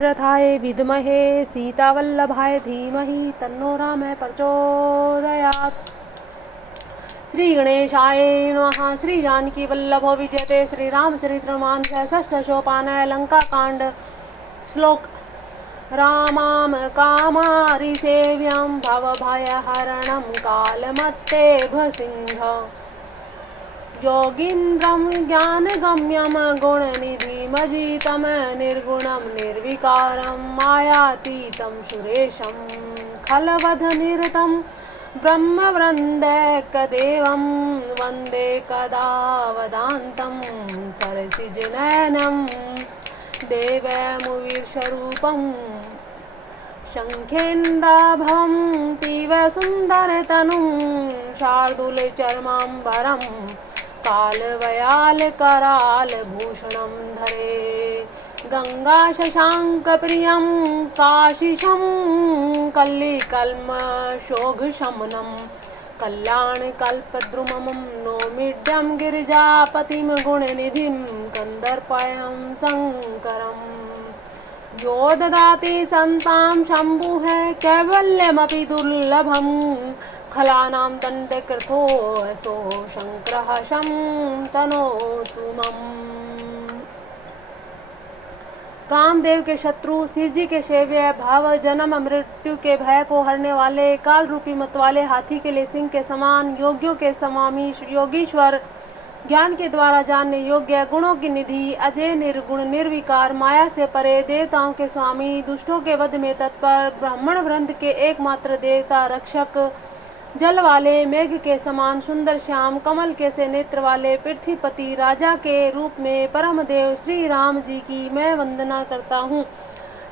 रथाय विद्महे सीतावल्लभाय धीमहि तन्नो रामः प्रचोदयात्। श्री गणेशाय नमः। श्री जानकी वल्लभो विजयते श्री रामचरितमानस षष्ठसोपानः लंकाकांड। श्लोक। रामां कामारिसेव्यं भवभयहरणं कालमत्तेभसिंह योगीन्द्रं ज्ञानगम्यं गुणनिधिमजितं निर्गुणं निर्विकारं मायातीतं सुरेशं खलवधनिरतं ब्रह्मवृन्दैकदेवं वन्दे कदा वदान्तं सरसिजनयनं देवमुवीरस्वरूपं शङ्खेन्दाभं तीव सुन्दरतनुं शार्दूलचर्माम्बरं कालवयालकरालभूषणं धरे गङ्गाशशाङ्कप्रियं काशिशं कल्लिकल्मषोघशमनं कल्याणकल्पद्रुमं नौमिड्यं गिरिजापतिं गुणनिधिं कन्दर्पयं शङ्करम् यो ददाति संतां शम्भुः कैवल्यमपि दुर्लभं खलानां दण्डकृतो असो शङ्करः शं तनोतु मम। कामदेव के शत्रु शिव जी के सेव्य भाव जन्म मृत्यु के भय को हरने वाले काल रूपी मतवाले हाथी के लिए सिंह के समान योगियों के स्वामी योगीश्वर ज्ञान के द्वारा जानने योग्य गुणों की निधि अजय निर्गुण निर्विकार माया से परे देवताओं के स्वामी दुष्टों के वध में तत्पर ब्राह्मण वृंद के एकमात्र देवता रक्षक जल वाले मेघ के समान सुंदर श्याम कमल के से नेत्र वाले पृथ्वीपति राजा के रूप में परम देव श्री राम जी की मैं वंदना करता हूँ।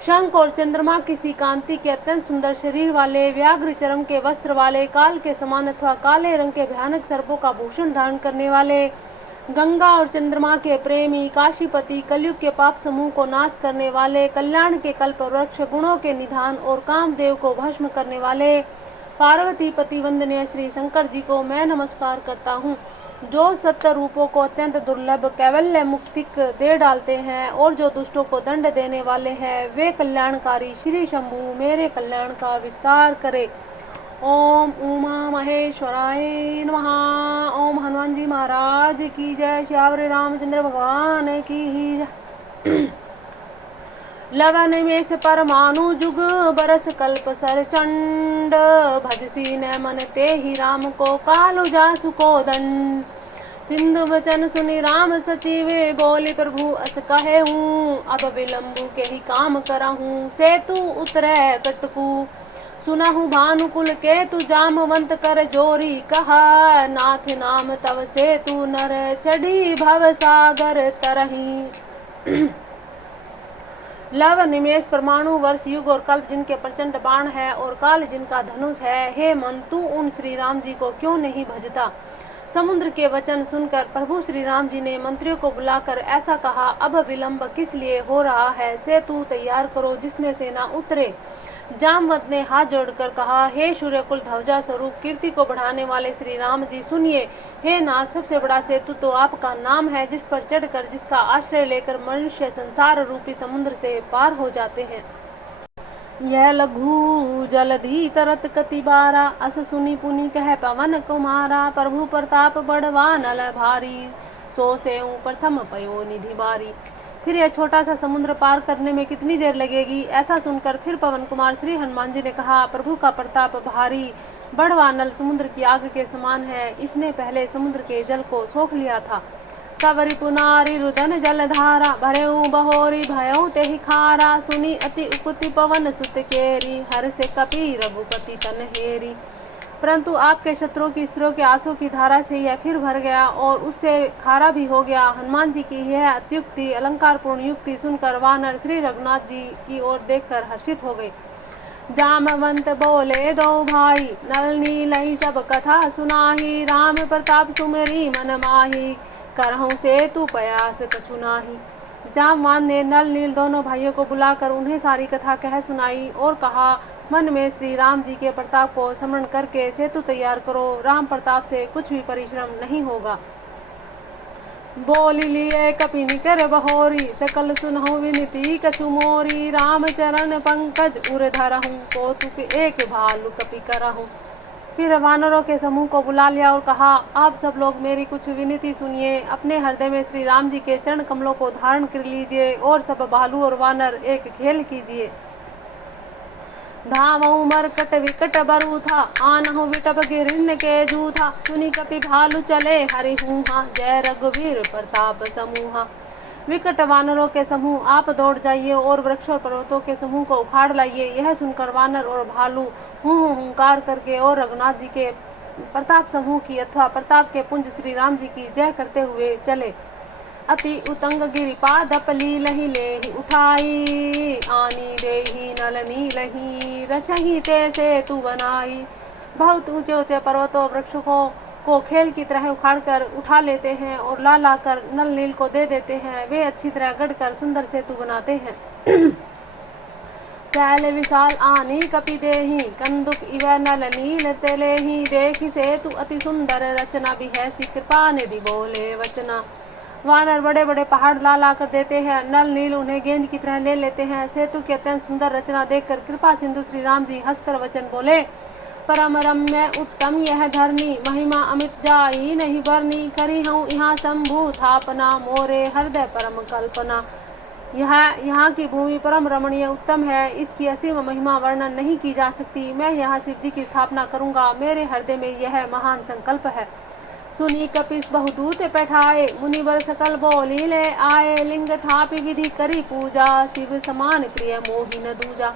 शंख और चंद्रमा किसी कांति के अत्यंत सुंदर शरीर वाले व्याघ्र चरम के वस्त्र वाले काल के समान अथवा काले रंग के भयानक सर्पों का भूषण धारण करने वाले गंगा और चंद्रमा के प्रेमी काशीपति कलयुग के पाप समूह को नाश करने वाले कल्याण के कल्प वृक्ष गुणों के निधान और कामदेव को भस्म करने वाले पार्वती पति वंदनीय श्री शंकर जी को मैं नमस्कार करता हूँ, जो सत्य रूपों को अत्यंत दुर्लभ कैवल्य मुक्तिक दे डालते हैं और जो दुष्टों को दंड देने वाले हैं, वे कल्याणकारी श्री शंभु मेरे कल्याण का विस्तार करे। ओम उमा महेश्वराय नमः। ओम हनुमान जी महाराज की जय। श्यावरे रामचंद्र भगवान की जय। लवन में से परमाणु जुग बरस कल्प सर चंड भजसी न मन ते ही राम को कालु जासु को दंड सिंधु वचन सुनि राम सचिवे बोली प्रभु अस कहे हूँ अब विलंबु के ही काम करहूँ सेतु उतरे कटकू सुनहु भानुकुल के तु जामवंत कर जोरी कहा नाथ नाम तव सेतु नर चढ़ी भव सागर तरही। लव निमेष परमाणु वर्ष युग और कल्प जिनके प्रचंड बाण है और काल जिनका धनुष है, हे मन तू उन श्री राम जी को क्यों नहीं भजता। समुद्र के वचन सुनकर प्रभु श्री राम जी ने मंत्रियों को बुलाकर ऐसा कहा, अब विलंब किस लिए हो रहा है, सेतु तैयार करो जिसमें से ना उतरे। जामवंत ने हाथ जोड़कर कहा, हे सूर्यकुल ध्वजा स्वरूप कीर्ति को बढ़ाने वाले श्री राम जी सुनिए। हे नाथ, सबसे बड़ा सेतु तो आपका नाम है, जिस पर चढ़कर जिसका आश्रय लेकर मनुष्य संसार रूपी समुद्र से पार हो जाते हैं। यह लघु जलधि तरत कति बारा अस सुनी पुनि कह पवन कुमारा प्रभु प्रताप बढ़वा नल भारी सो से प्रथम पयो निधि बारी। फिर यह छोटा सा समुद्र पार करने में कितनी देर लगेगी। ऐसा सुनकर फिर पवन कुमार श्री हनुमान जी ने कहा, प्रभु का प्रताप भारी बढ़वा नल समुद्र की आग के समान है, इसने पहले समुद्र के जल को सोख लिया था। कवरि पुनारी रुदन जलधारा भरेऊ बहोरी भयो तेहि खारा सुनी अति उकुति पवन सुत केरी हर से कपि रघुपति तन हेरी। परंतु आपके शत्रुओं की स्त्रियों के आंसू की धारा से यह फिर भर गया और उससे खारा भी हो गया। हनुमान जी की यह अत्युक्ति अलंकारपूर्ण युक्ति सुनकर वानर श्री रघुनाथ जी की ओर देखकर हर्षित हो गए। जामवंत बोले दो भाई नल नीलहि सब कथा सुनाही राम प्रताप सुमेरी मन माही करहूँ सेतु प्रयास कछु नाही। जामवान ने नल नील दोनों भाइयों को बुलाकर उन्हें सारी कथा कह सुनाई और कहा, मन में श्री राम जी के प्रताप को स्मरण करके सेतु तैयार करो, राम प्रताप से कुछ भी परिश्रम नहीं होगा। बोली लिए कपि निकर बहोरी, सकल सुनहु विनती कछु मोरी। राम चरण पंकज उर धरहूँ, कौतुक एक भालु कपि करहूँ। फिर वानरों के समूह को बुला लिया और कहा, आप सब लोग मेरी कुछ विनती सुनिए। अपने हृदय में श्री राम जी के चरण कमलों को धारण कर लीजिए और सब भालू और वानर एक खेल कीजिए। धावऊ मरकट विकट बरू था, आनहु विटप गिरिन के जूथा। सुनी कपि भालू चले हरिहूहा, जय रघुवीर प्रताप समूहा। विकट वानरों के समूह, आप दौड़ जाइए और वृक्ष और पर्वतों के समूह को उखाड़ लाइए। यह सुनकर वानर और भालू हूँ हुंकार करके और रघुनाथ जी के प्रताप समूह की अथवा प्रताप के पुंज श्री राम जी की जय करते हुए चले। अति उतंग गिरिपाद पली लही लेहि उठाई, आनी देहि नल नीलही, रचही ते सेतु बनाई। बहुत ऊंचे ऊंचे पर्वतों और वृक्षों को खेल की तरह उखाड़ कर उठा लेते हैं और ला ला कर नल नील को दे देते हैं। वे अच्छी तरह गढ़ कर सुंदर सेतु बनाते हैं। शैल विशाल आनी कपि देहि, कंदुक इव नल नील तेलेहि। देखि सेतु अति सुंदर रचना, बिहैसी कृपा निधि बोले वचना। वानर बड़े बड़े पहाड़ ला ला कर देते हैं, नल नील उन्हें गेंद की तरह ले लेते हैं। सेतु की अत्यंत सुंदर रचना देखकर कृपा सिंधु श्री राम जी हंसकर वचन बोले, परम रम्य उत्तम यह धरनी, महिमा अमित जाई नहीं बरनी। करी हूँ यहाँ शंभु थापना, मोरे हृदय परम कल्पना। यहाँ की भूमि परम रमणीय उत्तम है, इसकी असीम महिमा वर्णन नहीं की जा सकती। मैं यहाँ शिव जी की स्थापना करूँगा, मेरे हृदय में यह महान संकल्प है। सुनी कपिस बहुदूत पैठाए, मुनिवर सकल बोली ले आए। लिंग थापि विधि करी पूजा, शिव समान प्रिय मोहि न दूजा।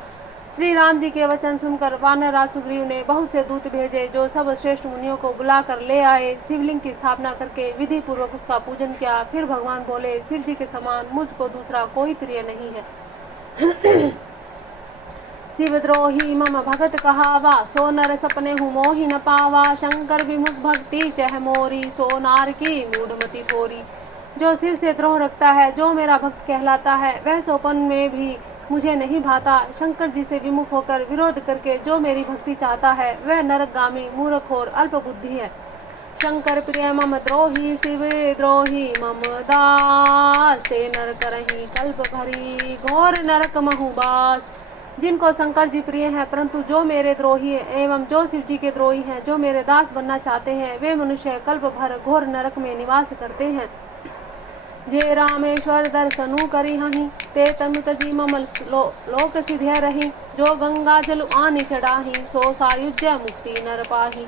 श्री राम जी के वचन सुनकर वानर राज सुग्रीव ने बहुत से दूत भेजे, जो सब श्रेष्ठ मुनियों को बुलाकर ले आए। शिवलिंग की स्थापना करके विधि पूर्वक उसका पूजन किया। फिर भगवान बोले, शिव जी के समान मुझको दूसरा कोई प्रिय नहीं है। शिवद्रोही मम भगत कहावा, सो नर सपने हूँ मोहि न पावा। शंकर विमुख भक्ति चह मोरी, सो नार की मूढ़मति थोरी। जो शिव से द्रोह रखता है, जो मेरा भक्त कहलाता है, वह सोपन में भी मुझे नहीं भाता। शंकर जी से विमुख होकर विरोध करके जो मेरी भक्ति चाहता है, वह नरकगामी मूर्ख और अल्प बुद्धि है। शंकर प्रिय मम द्रोही, शिव द्रोही मम दास। ते नर करही कल्प भरी, घोर नरक महुबास। जिनको शंकर जी प्रिय हैं, परंतु जो मेरे द्रोही एवं जो शिव जी के द्रोही हैं, जो मेरे दास बनना चाहते हैं, वे मनुष्य कल्प भर घोर नरक में निवास करते हैं। जे रामेश्वर दर्शनु करी हहीं, ते तनु तजी मम लोक सिध्य रही। जो गंगा जल आनि चढ़ाही, सो सायुज्य मुक्ति नर पाही।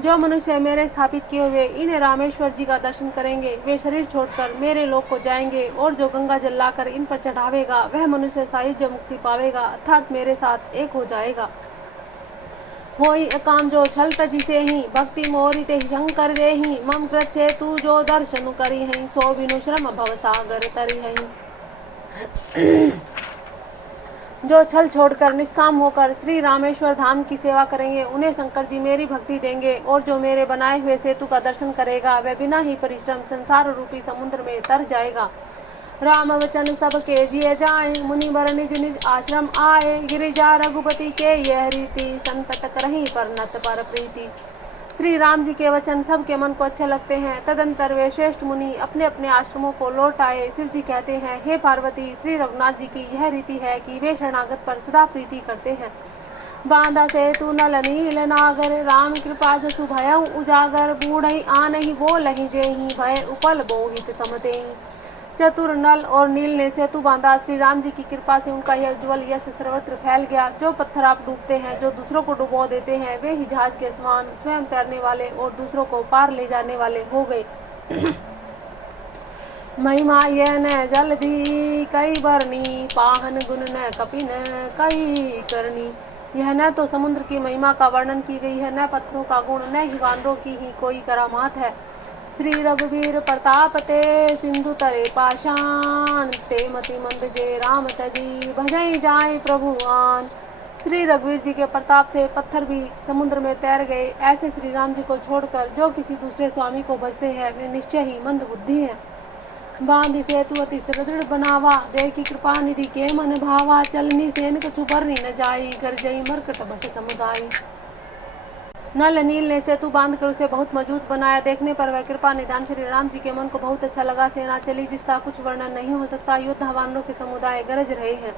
जो मनुष्य मेरे स्थापित किए हुए इन रामेश्वर जी का दर्शन करेंगे, वे शरीर छोड़कर मेरे लोक को जाएंगे। और जो गंगा जल लाकर इन पर चढ़ावेगा, वह मनुष्य सायुज्य मुक्ति पावेगा, अर्थात मेरे साथ एक हो जाएगा। होई काम जो छल तजी से ही, भक्ति मोरी ते शंकर देही। मम कृत से तू जो दर्शन करी है, सो बिनु श्रम भव सागर तरी है। जो छल छोड़कर निष्काम होकर श्री रामेश्वर धाम की सेवा करेंगे, उन्हें शंकर जी मेरी भक्ति देंगे। और जो मेरे बनाए हुए सेतु का दर्शन करेगा, वह बिना ही परिश्रम संसार रूपी समुद्र में तर जाएगा। राम वचन सब के जिए जाए, मुनिवर निज निज आश्रम आए। गिरिजा रघुपति के यह रीति, संतत करही पर नत पर प्रीति। श्री राम जी के वचन सबके मन को अच्छे लगते हैं। तदंतर वे श्रेष्ठ मुनि अपने अपने आश्रमों को लौट आए। शिव जी कहते हैं, हे पार्वती, श्री रघुनाथ जी की यह रीति है कि वे शरणागत पर सदा प्रीति करते हैं। बांधा सेतु नल नील नागर, राम कृपा जसु भयउ उजागर। बूढ़ई आनहि बोलहि जेहि, भय उपल बोहित समतेहि। चतुर नल और नील ने सेतु बांधा। श्री राम जी की कृपा से उनका यह उज्ज्वल यश सर्वत्र फैल गया। जो पत्थर आप डूबते हैं, जो दूसरों को डुबो देते हैं, वे ही जहाज के समान स्वयं तैरने वाले और दूसरों को पार ले जाने वाले हो गए। महिमा यह न जलधि कई बरनी, पाहन गुण न कपिन कई करनी। यह न तो समुद्र की महिमा का वर्णन की गई है, न पत्थरों का गुण, न ही वानरों की ही कोई करामात है। श्री रघुवीर प्रताप ते सिंधु तरे पाषाण, ते मति मंद जे राम तजी भजई जाए प्रभुआन। श्री रघुवीर जी के प्रताप से पत्थर भी समुद्र में तैर गए। ऐसे श्री राम जी को छोड़कर जो किसी दूसरे स्वामी को भजते हैं, वे निश्चय ही मंद बुद्धि हैं। बांधि सेतु अति सुदृढ़ बनावा, देखी कृपा निधि के मन भावा। चलनी सेन कछु बरनी न जाई, कर जई मरकट भट समुदायी। नल नील ने सेतु बांधकर उसे बहुत मजबूत बनाया। देखने पर वह कृपा निदान श्री राम जी के मन को बहुत अच्छा लगा। सेना चली जिसका कुछ वर्णन नहीं हो सकता। योद्धा वानरों के समुदाय गरज रहे हैं।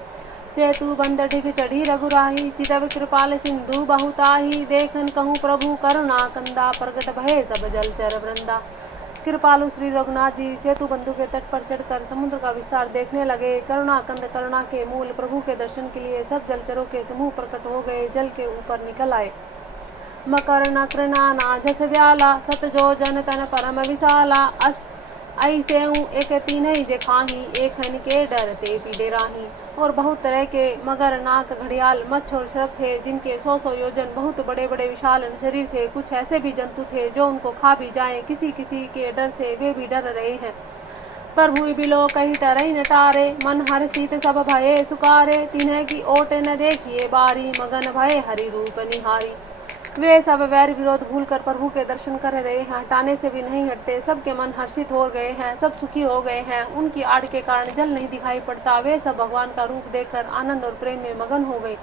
सेतु बंद डिग चढ़ी रघुराही, चितव कृपाल सिंधु बहुताही। देखन कहूँ प्रभु करुणा कंदा, प्रगट भये सब जलचर वृंदा। कृपालु श्री रघुनाथ जी सेतु बंधु के तट पर चढ़कर समुद्र का विस्तार देखने लगे। करुणा कंद करुणा के मूल प्रभु के दर्शन के लिए सब जलचरों के समूह प्रकट हो गए, जल के ऊपर निकल आए। मकर नक्र नाना जस व्याला, सत जो जन तन परम विशाला। अस ऐसे एक तीन ही जे खाही, एक हन के डरते पीड़े राही। और बहुत तरह के मगर, नाक, घड़ियाल, मच्छ और सर्प थे, जिनके 100 योजन बहुत बड़े बड़े विशाल शरीर थे। कुछ ऐसे भी जंतु थे जो उनको खा भी जाएं, किसी किसी के डर से वे भी डर रहे हैं। प्रभु बिलो कही टरई न टारे, मन हर सीत सब भये सुकारे। तिन्ह की ओट न देखिए बारी, मगन भये हरि रूप निहारी। वे सब वैर विरोध भूलकर प्रभु के दर्शन कर रहे हैं, हटाने से भी नहीं हटते। सबके मन हर्षित हो गए हैं, सब सुखी हो गए हैं। उनकी आड़ के कारण जल नहीं दिखाई पड़ता। वे सब भगवान का रूप देखकर आनंद और प्रेम में मगन हो गए।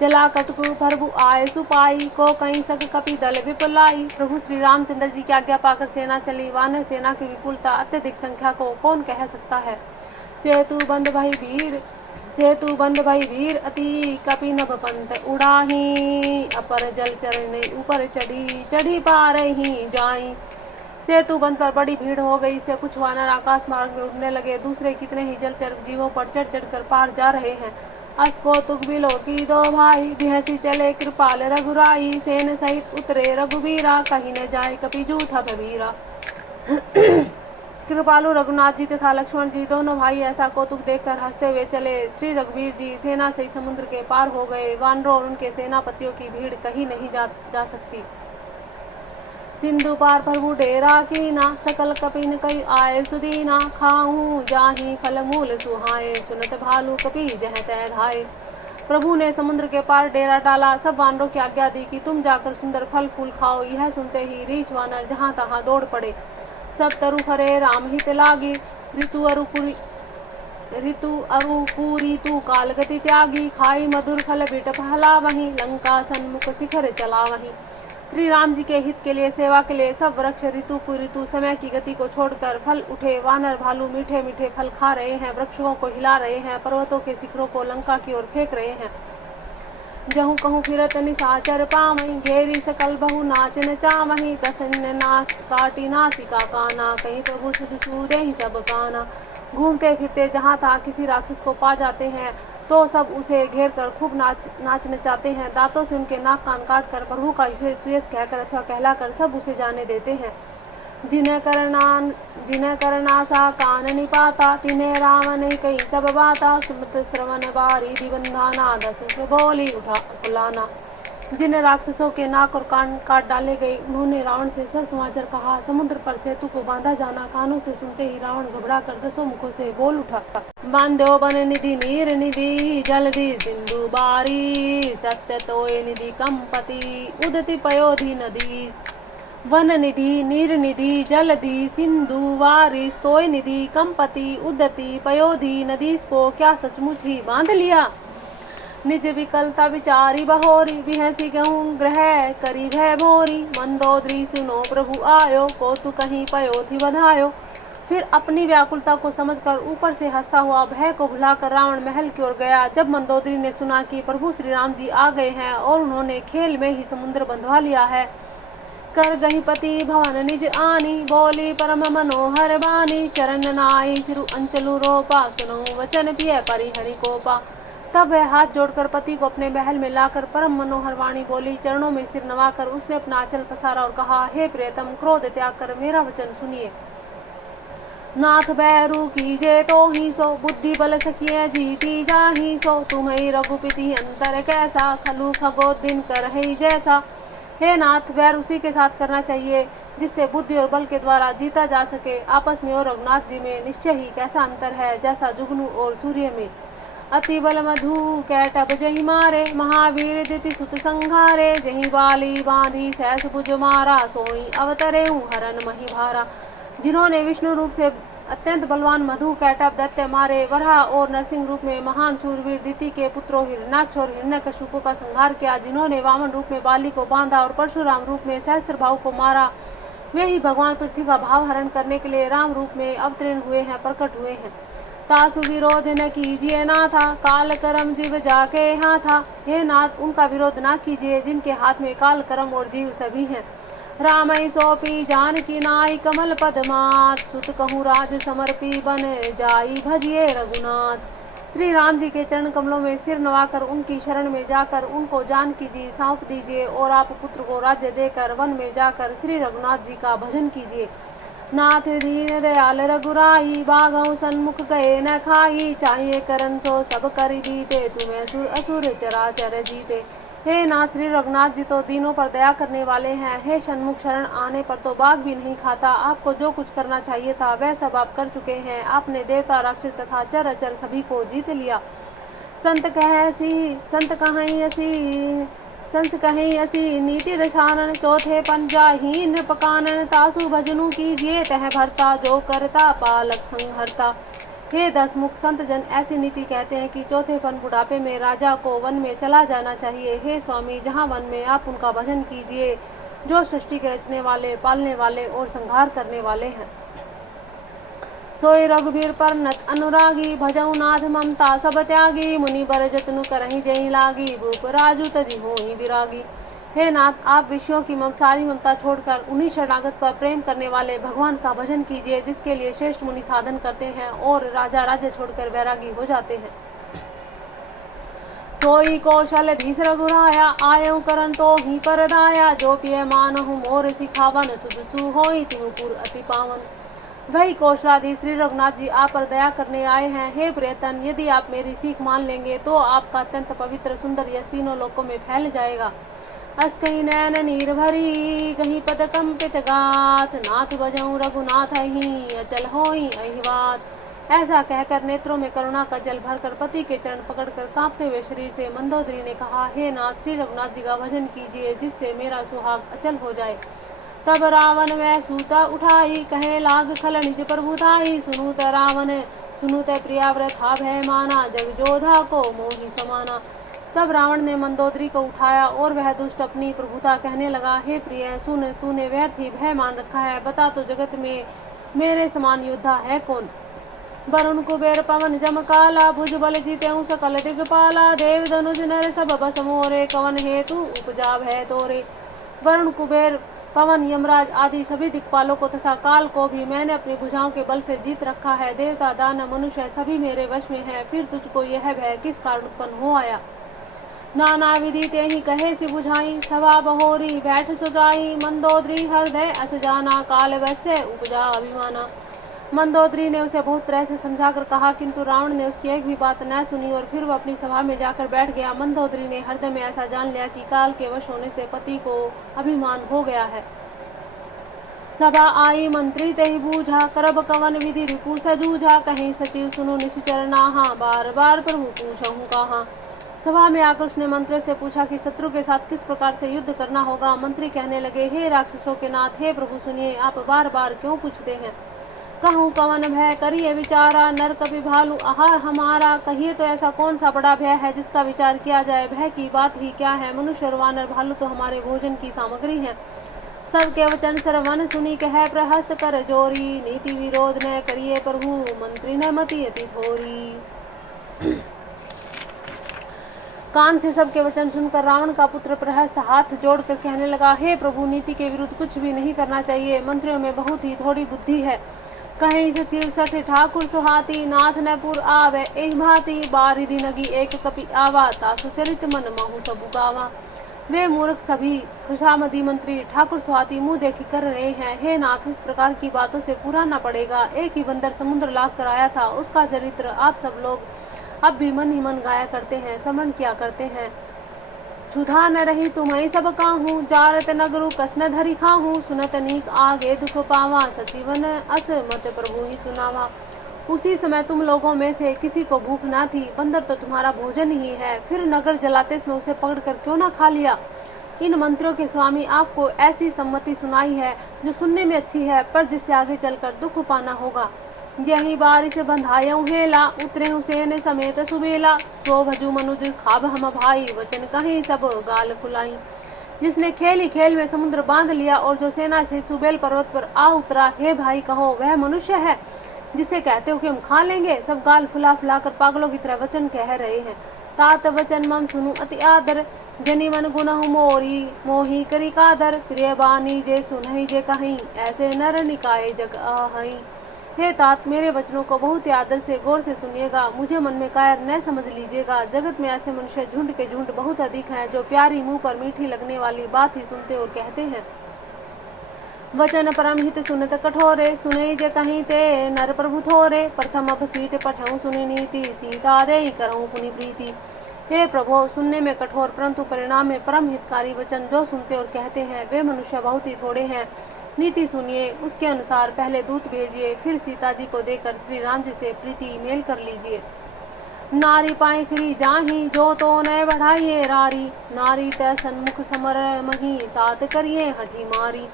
जला कटकु प्रभु आए सुपाई, को कहीं सक कपि दल विपुलाई। प्रभु श्री रामचंद्र जी की आज्ञा पाकर सेना चली। वानर सेना की विपुलता अत्यधिक संख्या को कौन कह सकता है। सेतु बंद भई वीर अति, कपि नभ पंथ उड़ाही। अपर जल चरण ऊपर चढ़ी पारही जाई। सेतु बंद पर बड़ी भीड़ हो गई से कुछ वानर आकाश मार्ग में उड़ने लगे। दूसरे कितने ही जलचर जीवों पर चढ़ चढ़कर पार जा रहे हैं। अस कौतुक बिलो की दो भाई, बिहसी चले कृपाल रघुराई। सेन सहित उतरे रघुबीरा, कहीं न जाए कपि जूथा भबीरा। कृपालु रघुनाथ जी तथा लक्ष्मण जी दोनों भाई ऐसा कौतुक देखकर हंसते हुए चले। श्री रघुवीर जी सेना सहित समुद्र के पार हो गए। वानरों और उनके सेनापतियों की भीड़ कहीं नहीं जा सकती। सिंधु पार प्रभु डेरा कीना, सकल कपिन कई आए सुदीना। खाऊं जाही फल मूल सुहाए, सुनत भालू कपि जह तह धाये। प्रभु ने समुद्र के पार डेरा डाला। सब वानरों की आज्ञा दी कि तुम जाकर सुंदर फल फूल खाओ। यह सुनते ही रीछ वानर जहाँ तहाँ दौड़ पड़े। सब तरु हरे राम हित लागी, ऋतु अरुपुरी तू कालगति त्यागी। खाई मधुर फल बिट फला वहीं, लंका सन्मुख शिखर चला वहीं। श्री राम जी के हित के लिए, सेवा के लिए सब वृक्ष ऋतु पुऋतु समय की गति को छोड़कर फल उठे। वानर भालू मीठे मीठे फल खा रहे हैं, वृक्षों को हिला रहे हैं, पर्वतों के शिखरों को लंका की ओर फेंक रहे हैं। जहु कहूँ फिरत निशाचर पावहीं, घेरी सकल बहु नाच नचावहीं। दसन्य नास काटी नासिका काना, कहीं प्रभु सुदे ही सब काना। घूमते फिरते जहाँ तहाँ किसी राक्षस को पा जाते हैं तो सब उसे घेर कर खूब नाच नचाते हैं। दांतों से उनके नाक कान काट कर प्रभु का सुयस कहकर अथवा कहलाकर सब उसे जाने देते हैं। जिन्हें करनासा कान निपाता, तिन्हें राम नहीं कही सब बाता। सुमत श्रवण बारी दिबंधाना, दस बोली उठा फुलाना। जिन राक्षसों के नाक और कान काट डाले गए, उन्होंने रावण से सब समाचार कहा। समुद्र पर सेतु को बांधा जाना कानों से सुनते ही रावण घबरा कर 10 मुखों से बोल उठा। बांध्यो बन निधि नीर निधि, जलधि सिंधु बारी। सत्य तोय निधि कंपति, उदति पयोधि नदी। वन निधि नीर निधि जलधि सिंधु वारिस, तोय निधि कंपति उदति पयोधि नदी को क्या सचमुच ही बांध लिया। निज विकलता विचारी बहोरी, बिहसी गहूँ ग्रह करी भय भोरी। मंदोदरी सुनो प्रभु आयो, को तू कहीं पयो थी बधायो। फिर अपनी व्याकुलता को समझकर ऊपर से हंसता हुआ भय को भुलाकर रावण महल की ओर गया। जब मंदोदरी ने सुना कि प्रभु श्री राम जी आ गए हैं और उन्होंने खेल में ही समुद्र बंधवा लिया है, कर गहीपति भवन निज आनी। बोली परम मनोहर बानी, चरण नाई सिरु अंचलु रोपा। सुनो वचन पिय परिहरि कोपा। तब वह हाथ जोड़कर पति को अपने महल में लाकर परम मनोहर वाणी बोली। चरणों में सिर नवाकर उसने अपना आंचल पसारा और कहा, हे प्रियतम, क्रोध त्याग कर मेरा वचन सुनिए। नाथ बैरू कीजे तो ही सो, बुद्धि बल सकिए जीती जाही सो। तुम्हें रघुपति अंतर कैसा, खलु खगो दिन कर है जैसा। हे नाथ, वैर उसी के साथ करना चाहिए जिससे बुद्धि और बल के द्वारा जीता जा सके। आपस में और रघुनाथ जी में निश्चय ही कैसा अंतर है, जैसा जुगनू और सूर्य में। अति बल मधु कैटब जही मारे, महावीर दिति सुत संघारे। जही बाली बांधी सहस भुज मारा, सोई अवतरे हरन मही भारा। जिन्होंने विष्णु रूप से अत्यंत बलवान मधु कैटभ दैत्य मारे, वराह और नरसिंह रूप में महान शूरवीर दिति के पुत्रों हिरण्याक्ष और हिरण्यकशिपु का संहार किया, जिन्होंने वामन रूप में बाली को बांधा और परशुराम रूप में सहस्त्रभाव को मारा। वे ही भगवान पृथ्वी का भाव हरण करने के लिए राम रूप में अवतीर्ण हुए हैं, प्रकट हुए हैं। तासु विरोध न कीजिए नाथा, काल करम जीव जाके यहाँ था। हे नाथ, उनका विरोध ना कीजिए जिनके हाथ में काल करम और जीव सभी हैं। रामई सौंपी जानकी नाई कमल पदमात, सुत कहूँ राज समर्पी बन जाई भजिए रघुनाथ। श्री राम जी के चरण कमलों में सिर नवाकर उनकी शरण में जाकर उनको जानकी जी सौंप दीजिए और आप पुत्र को राज्य देकर वन में जाकर श्री रघुनाथ जी का भजन कीजिए। नाथ दीन दयाल रघुराई, बाघों सन्मुख गए न खाई। चाहिए करन सो सब कर जीते, तुम्हें असुर असुर चराचर जीते। हे नाथ, श्री रघुनाथ जी तो दीनों पर दया करने वाले हैं। हे सन्मुख, शरण आने पर तो बाघ भी नहीं खाता। आपको जो कुछ करना चाहिए था वह सब आप कर चुके हैं। आपने देवता राक्षस तथा चर अचर सभी को जीत लिया। संत कहीं असी नीति दशानन, चौथे पंजाहीन पकानन। तासु भजनु कीजिए तह भरता, जो करता पालक संहरता। हे दसमुख, संत जन ऐसी नीति कहते हैं कि चौथेपन बुढ़ापे में राजा को वन में चला जाना चाहिए। हे स्वामी, जहाँ वन में आप उनका भजन कीजिए जो सृष्टि के रचने वाले, पालने वाले और संहार करने वाले हैं। सोई रघुवीर पर नत अनुरागी, भजऊ नाथ ममता सब त्यागी। मुनि बर जतनु करहि जई लागी, भूप राजू तजी होई विरागी। हे नाथ, आप विषयों की सारी ममता छोड़कर उन्हीं शरणागत पर प्रेम करने वाले भगवान का भजन कीजिए, जिसके लिए श्रेष्ठ मुनि साधन करते हैं और राजा राज्य छोड़कर वैरागी हो जाते हैं। सोई कौशल धीस रघुराया, आयऊ करन तो ही परदाया। जो पिय मानहु मोर सिखावन, सुदसु होई तिहु पुर अति पावन। वही कौशलाधीश श्री रघुनाथ जी आप पर दया करने आए हैं। हे प्रियतन, यदि आप मेरी सीख मान लेंगे तो आपका अत्यंत पवित्र सुंदर यश तीनों लोकों में फैल जाएगा। अस कहीं नैन नीर भरी, कहीं पद कंपित गात। नाथ बजऊँ रघुनाथ ही, अचल होई अहिवात। ऐसा कहकर नेत्रों में करुणा का जल भरकर पति के चरण पकड़कर कांपते हुए शरीर से मंदोदरी ने कहा, हे नाथ, श्री रघुनाथ जी का भजन कीजिए जिससे मेरा सुहाग अचल हो जाए। तब रावण वह सूता उठाई, कहे लाग खल निज प्रभुताई। सुनूत रावण सुनूत प्रियाव्रत हा भय माना, जग जोधा को मोहि समाना। तब रावण ने मंदोदरी को उठाया और वह दुष्ट अपनी प्रभुता कहने लगा, हे प्रिय, सुन, तूने व्यर्थ ही भय मान रखा है। बता तो जगत में मेरे समान योद्धा है कौन। वरुण कुबेर पवन जम काला, भुज बल जीते सकल दिगपाला। देव धनुज नर सब बस मोरे, कवन हेतु उपजा भय तोरे। वरुण कुबेर पवन यमराज आदि सभी दिक्पालों को तथा काल को भी मैंने अपनी भुजाओं के बल से जीत रखा है। देवता दानव मनुष्य सभी मेरे वश में है। फिर तुझको यह भय किस कारण उत्पन्न हो आया। नाना विधि ते ही कहे सि बुझाई, सभा बहोरी बैठ सुजाई। मंदोदरी हृदय अस जाना, काल वैसे उपजा अभिमाना। मंदोदरी ने उसे बहुत तरह से समझाकर कहा, किंतु रावण ने उसकी एक भी बात न सुनी और फिर वह अपनी सभा में जाकर बैठ गया। मंदोदरी ने हृदय में ऐसा जान लिया कि काल के वश होने से पति को अभिमान हो गया है। सभा आई मंत्री ते ही बूझा, करब कवन विधि रिपु से जूझा। कहीं सचिव सुनो निश्चर नाहा, बार बार प्रभु पूछहु कहाँ। सभा में आकर उसने मंत्री से पूछा कि शत्रु के साथ किस प्रकार से युद्ध करना होगा। मंत्री कहने लगे, हे राक्षसों के नाथ, हे प्रभु सुनिए, आप बार बार क्यों पूछते हैं। कहूँ कवन भय करिए विचारा, नर कपि भालू आहार हमारा। कहिए तो ऐसा कौन सा बड़ा भय है जिसका विचार किया जाए। भय की बात ही क्या है, मनुष्य और वानर भालू तो हमारे भोजन की सामग्री है। सबके वचन श्रवण सुनी कह प्रहस्त कर जोरी। नीति विरोध न करिए प्रभु, मंत्री न मति अति थोरी। कान से सबके वचन सुनकर रावण का पुत्र प्रहस्त हाथ जोड़कर कहने लगा, हे प्रभु, नीति के विरुद्ध कुछ भी नहीं करना चाहिए। मंत्रियों में बहुत ही थोड़ी बुद्धि है। कहीं सचिव सठ ठाकुर सुहाती, नाथ न पुर आवे एहि भांति। बारिधि नगी एक कपि आवा, तासु चरित मन महु सबु गावा। वे मूर्ख सभी खुशामदी मंत्री ठाकुर सुहाती मुंह देखी कर रहे हैं। हे नाथ, इस प्रकार की बातों से पूरा न पड़ेगा। एक ही बंदर समुद्र लाग कर आया था, उसका चरित्र आप सब लोग अब भी मन ही मन गाया करते हैं, स्मरण किया करते हैं। क्षुधा न रही तुम्हें सब काहू, जारत नगरु कसन धरी खाहू। सुनत नीक आगे दुख पावा, सचिवन अस मत प्रभु ही सुनावा। उसी समय तुम लोगों में से किसी को भूख ना थी, बंदर तो तुम्हारा भोजन ही है। फिर नगर जलाते समय उसे पकड़कर क्यों ना खा लिया। इन मंत्रियों के स्वामी आपको ऐसी सम्मति सुनाई है जो सुनने में अच्छी है, पर जिससे आगे चलकर दुख पाना होगा। यही बारिश बंधायऊ हेला, उतरे हुसैन समेत सुबेला। सो भजू मनुज खाब हम भाई, वचन कहीं सब गाल फुलाई। जिसने खेल ही खेल में समुद्र बांध लिया और जो सेना से सुबेल पर्वत पर आ उतरा, हे भाई कहो वह मनुष्य है जिसे कहते हो कि हम खा लेंगे। सब गाल फुला फुला कर पागलों की तरह वचन कह रहे हैं। तात वचन मम सुनु अति आदर, जनी मन गुनहु मोरी मोही करी कादर। प्रिय बानी जे सुनहि जे कहीं, ऐसे नर निकाय जग आहई। हे तात, मेरे वचनों को बहुत ही आदर से गौर से सुनिएगा, मुझे मन में कायर न समझ लीजिएगा। जगत में ऐसे मनुष्य झुंड के झुंड बहुत अधिक हैं, जो प्यारी मुंह पर मीठी लगने वाली बात ही सुनते और कहते हैं। वचन परम हित सुनत कठोरे, सुने जे कहीं ते नर प्रभु थोरे। प्रथम अब सीट पठऊँ सुनि नीति, सीता दे करऊँ पुनि प्रीति। हे प्रभु, सुनने में कठोर परंतु परिणाम में परम हितकारी वचन जो सुनते और कहते हैं, वे मनुष्य बहुत ही थोड़े हैं। नीति सुनिए, उसके अनुसार पहले दूत भेजिए, फिर सीता जी को देकर श्री राम जी से प्रीति मेल कर लीजिए। नारी पाए फिरी जाही, जो तो न बढ़ाइए रारी। नारी तय सन्मुख समर मही, तात करिए हठी मारी।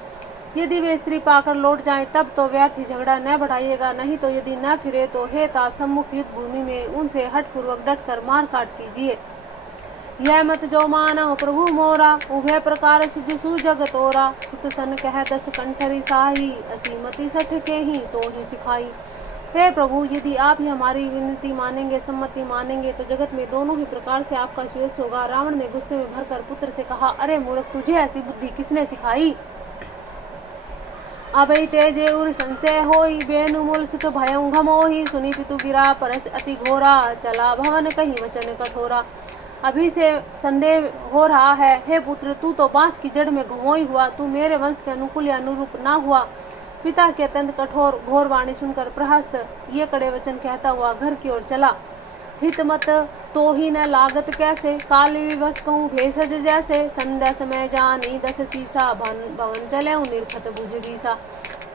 यदि वे स्त्री पाकर लौट जाएं, तब तो व्यर्थ ही झगड़ा न बढ़ाइएगा, नहीं तो यदि न फिरे तो हे तात सम्मुख युद्ध भूमि में उनसे हठपूर्वक डट कर मार काट कीजिए। यह मत जो मानव प्रभु मोरा, उभय प्रकार सुध सुजग तोरा। सुत सन कह दस कंठरी साही, असीमति सठ के ही तो ही सिखाई। हे प्रभु, यदि आप ही हमारी विनती मानेंगे, सम्मति मानेंगे, तो जगत में दोनों ही प्रकार से आपका श्रेष्ठ होगा। रावण ने गुस्से में भरकर पुत्र से कहा, अरे मूर्ख, तुझे ऐसी बुद्धि किसने सिखाई? अभय तेजे उर संशय होई, बेनुमूल सुत भयं घमोही। सुनी पितु गिरा परस अति घोरा, चला भवन कहीं वचन कठोरा। अभी से संदेह हो रहा है, हे पुत्र, तू तो बांस की जड़ में घुमोई हुआ, तू मेरे वंश के अनुकूल या अनुरूप ना हुआ। पिता के अत्यंत कठोर घोर वाणी सुनकर प्रहस्त ये कड़े वचन कहता हुआ घर की ओर चला। हित मत तो ही न लागत कैसे, काल विवश कहूँ भेषज जैसे। संध्या समय जानी दस सीसा, भवन चले निर्खत बुझ बीसा।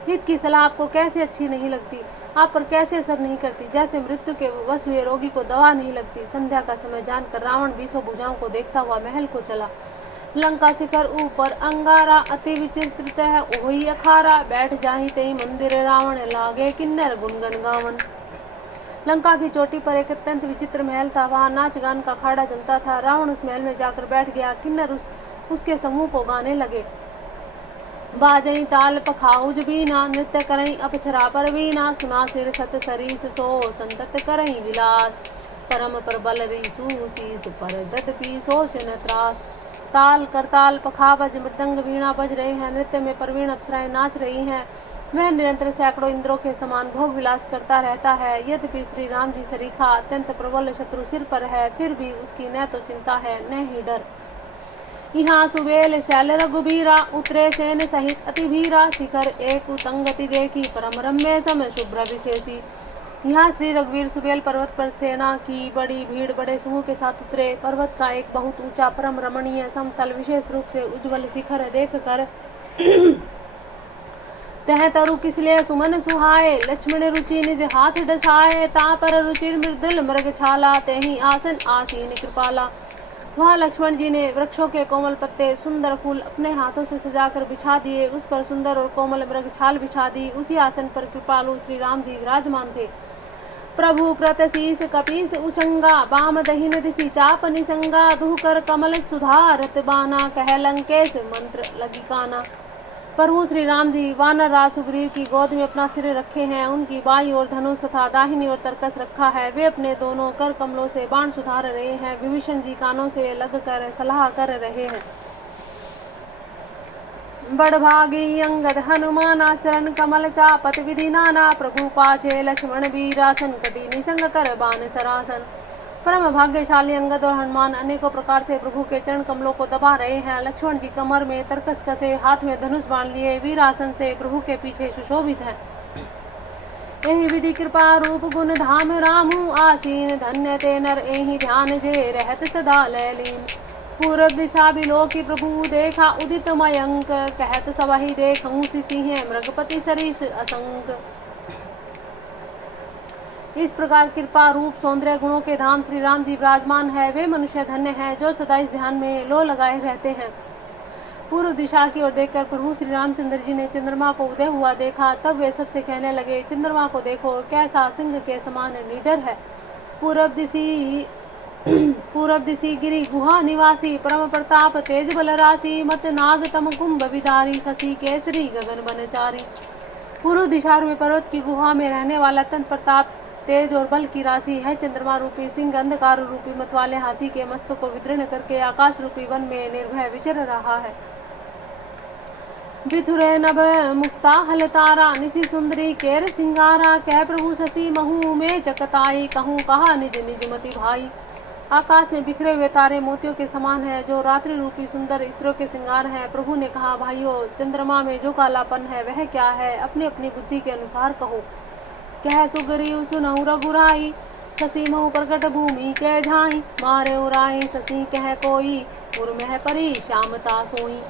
हित की सलाह आपको कैसे अच्छी नहीं लगती, आप पर कैसे असर नहीं करती, जैसे मृत्यु के वश हुए रोगी को दवा नहीं लगती। संध्या का समय जानकर रावण 20 भुजाओं को देखता हुआ महल को चला। लंका शिखर ऊपर अंगारा, अति विचित्र है ओही अखारा। बैठ जाही तेई मंदिर रावण, लागे किन्नर गुनगन गावन। लंका की चोटी पर एक अत्यंत विचित्र महल था, वहाँ नाच गान का अखाड़ा जमता था। रावण उस महल में जाकर बैठ गया। किन्नर उसके समूह को गाने लगे। बाजई ताल पखाउज बीना, नृत्य करई अपछरा पर बीना। सुना सिर सत सरीस सो, संतत करई विलास। परम प्रबल रीसु शीस, पर ददपी सोच न त्रास। ताल करताल पखावज मृदंग वीणा बज रहे हैं, नृत्य में प्रवीण अप्सराएं नाच रही हैं। वह निरंतर सैकड़ों इंद्रों के समान भोग विलास करता रहता है। यद्यपि श्री राम जी सरीखा अत्यंत प्रबल शत्रु सिर पर है, फिर भी उसकी न तो चिंता है न ही डर। यहाँ शैल रघुबीरा, उतरे सेन सहित अति भीरा। शिखर एक उतंगति देखी, परम रम्य सम शुभ्र विशेषी। यहाँ श्री रघुवीर सुबेल पर्वत पर सेना की बड़ी भीड़ बड़े समूह के साथ उतरे। पर्वत का एक बहुत ऊंचा परम रमणीय समतल विशेष रूप से उज्ज्वल शिखर देख कर तह तरु किसलिए सुमन सुहाए। लक्ष्मण रुचि निज हाथ डसाए, ता पर रुचिर मृदुल मृग छाला। तेहि आसन आसीन कृपाला। वहाँ लक्ष्मण जी ने वृक्षों के कोमल पत्ते सुंदर फूल अपने हाथों से सजाकर बिछा दिए, उस पर सुंदर और कोमल मृग छाल बिछा दी। उसी आसन पर कृपालु श्री राम जी विराजमान थे। प्रभु प्रतशीस कपीस उचंगा, बाम दहिन दिशि चाप निसंगा। दुहकर कमल सुधारत बाना, कह लंकेश मंत्र लगी काना। प्रभु श्री राम जी वानर राज सुग्रीव की गोद में अपना सिर रखे हैं। उनकी बाईं ओर धनुष तथा दाहिनी ओर तरकस रखा है। वे अपने दोनों कर कमलों से बाण सुधार रहे हैं। विभीषण जी कानों से लगकर सलाह कर रहे हैं। बड़भागी अंगद हनुमाना, चरण कमल चापत विधि नाना। प्रभु पाछे लक्ष्मण वीरा, संकटी निसंग कर बान सरासन। परम भाग्यशाली अंगद और हनुमान अनेकों प्रकार से प्रभु के चरण कमलों को दबा रहे हैं। लक्ष्मण जी कमर में तरकस कसे, हाथ में धनुष बांध लिए, वीरासन से प्रभु के पीछे सुशोभित है। एहि विधि कृपा रूप गुण धाम रामू आसीन। धन्य ते नर एहि ध्यान, जे रहत सदा लयलीन। पूर्व दिशा बिलोकी प्रभु देखा, उदित मयंक। कहत सबहि देखऊँ सिंह, मृगपति सरीस असंक। इस प्रकार कृपा रूप सौंदर्य गुणों के धाम श्री राम जी विराजमान है। वे मनुष्य धन्य हैं जो सदा इस ध्यान में लो लगाए रहते हैं। पूर्व दिशा की ओर देखकर प्रभु श्री रामचंद्र जी ने चंद्रमा को उदय हुआ देखा। तब वे सबसे कहने लगे, चंद्रमा को देखो, कैसा सिंह के समान निडर है। पूरब दिशि गिरि गुहा निवासी, परम प्रताप तेज बल राशि, मत नाग तम कुंभ विदारी, शशि केसरी गगन बनचारी। पूर्व दिशा में पर्वत की गुहा में रहने वाला अत्यंत प्रताप, तेज और बल की राशि है। चंद्रमा रूपी सिंह अंधकार रूपी मत वाले हाथी के मस्तक को विदीर्ण करके आकाश रूपी वन में निर्भय विचर रहा है। बिथुरे नभ मुक्ता हलतारा, निशि सुंदरी केर सिंगारा, कह प्रभु शशि महू में चकताई, कहूँ कहा निज निज मति भाई। आकाश में बिखरे हुए तारे मोतियों के समान है, जो रात्रि रूपी सुंदर स्त्रियों के श्रृंगार हैं। प्रभु ने कहा, भाइयों, चंद्रमा में जो कालापन है वह क्या है, अपनी अपनी बुद्धि के अनुसार कहो। कह सुग्रीव सुनहु रघुराई, शशि महु प्रकट भूमि के झाई, मारे उराई शशि कह कोई, उर्मह परी श्यामता सोई।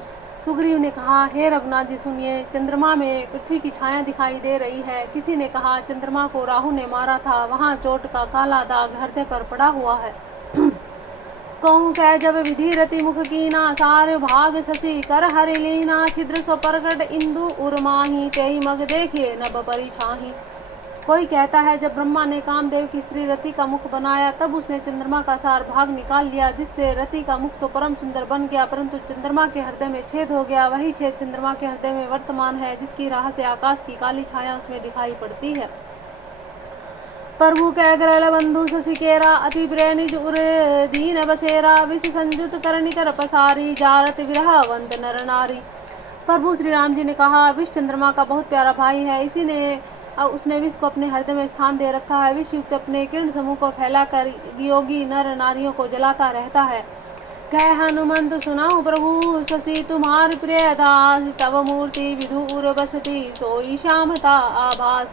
सुग्रीव ने कहा, हे रघुनाथ जी सुनिए, चंद्रमा में पृथ्वी की छाया दिखाई दे रही है। किसी ने कहा, चंद्रमा को राहु ने मारा था, वहाँ चोट का काला दाग हृदय पर पड़ा हुआ है। कहूँ कह जब विधि रति मुख कीना, सार भाग शशि कर हरि लीना, छिद्र स्व प्रकट इंदु उर्माही, तेहि मग देखिए नभ परी छाही। कोई कहता है, जब ब्रह्मा ने कामदेव की स्त्री रति का मुख बनाया, तब उसने चंद्रमा का सार भाग निकाल लिया, जिससे रति का मुख तो परम सुंदर बन गया, परंतु चंद्रमा के हृदय में छेद हो गया। वही छेद चंद्रमा के हृदय में वर्तमान है, जिसकी राह से आकाश की काली छाया उसमें दिखाई पड़ती है। प्रभु कह ग्रल बंधु शशि केरा, अति प्रिय निज उर दीन बसेरा, विष संयुत करणी कर पसारी, जारत विरह वंत नर नारी। प्रभु श्री राम जी ने कहा, विष चंद्रमा का बहुत प्यारा भाई है, इसी ने उसने विष को अपने हृदय में स्थान दे रखा है। विष युक्त अपने किरण समूह को फैलाकर वियोगी नर नारियों को जलाता रहता है। कह हनुमंत सुनाओ प्रभु शशि तुम्हार प्रिय दास, तब मूर्ति विधुर बसती, सोई श्यामता आभास।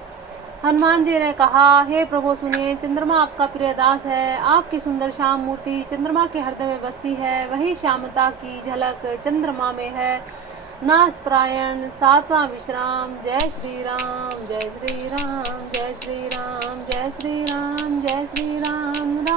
हनुमान जी ने कहा, हे प्रभु सुनिए, चंद्रमा आपका प्रिय दास है, आपकी सुंदर श्याम मूर्ति चंद्रमा के हृदय में बसती है। वही श्यामता की झलक चंद्रमा में है। नास प्रायण सातवां विश्राम। जय श्री राम, जय श्री राम, जय श्री राम, जय श्री राम, जय श्री राम।